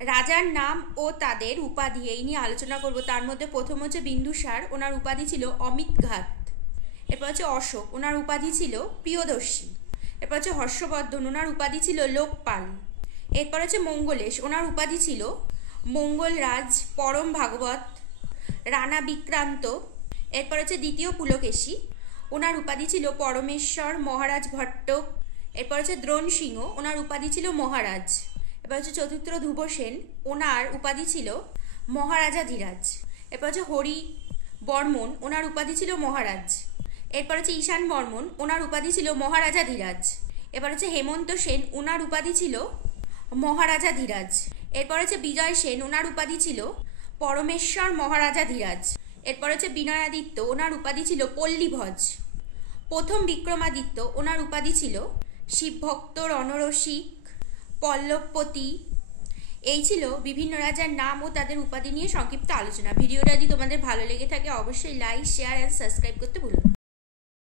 রাজার নাম ও তাদের উপাধি এই নিয়ে আলোচনা করব। তার মধ্যে প্রথম হচ্ছে বিন্দুসার, ওনার উপাধি ছিল অমিতঘাত। এরপর হচ্ছে অশোক, ওনার উপাধি ছিল প্রিয়দর্শী। এরপর হচ্ছে হর্ষবর্ধন, ওনার উপাধি ছিল লোকপাল। এরপর হচ্ছে মঙ্গলেশ, ওনার উপাধি ছিল মঙ্গলরাজ, পরম ভাগবত, রানা বিক্রান্ত। এরপর হচ্ছে দ্বিতীয় পুলকেশী, ওনার উপাধি ছিল পরমেশ্বর, মহারাজ ভট্ট। এরপর হচ্ছে দ্রোণ সিংহ, ওনার উপাধি ছিল মহারাজ। এবার হচ্ছে চতুর্থ ধ্রুবসেন, ওনার উপাধি ছিল মহারাজা ধীরাজ। এরপর হচ্ছে হরি বর্মন, ওনার উপাধি ছিল মহারাজ। এরপর হচ্ছে ঈশান বর্মন, ওনার উপাধি ছিল মহারাজা ধীরাজ। এবার হচ্ছে হেমন্ত সেন, ওনার উপাধি ছিল মহারাজা ধীরাজ। এরপর হচ্ছে বিজয় সেন, ওনার উপাধি ছিল পরমেশ্বর, মহারাজা ধীরাজ। এরপর হচ্ছে বিনয়াদিত্য, ওনার উপাধি ছিল পল্লীভজ। প্রথম বিক্রমাদিত্য, ওনার উপাধি ছিল শিবভক্ত, রণরসিক, পল্লবপতি। এই ছিল বিভিন্ন রাজার নাম ও তাদের উপাধি নিয়ে সংক্ষিপ্ত আলোচনা। ভিডিওটা যদি তোমাদের ভালো লেগে থাকে অবশ্যই লাইক, শেয়ার অ্যান্ড সাবস্ক্রাইব করতে ভুলো না।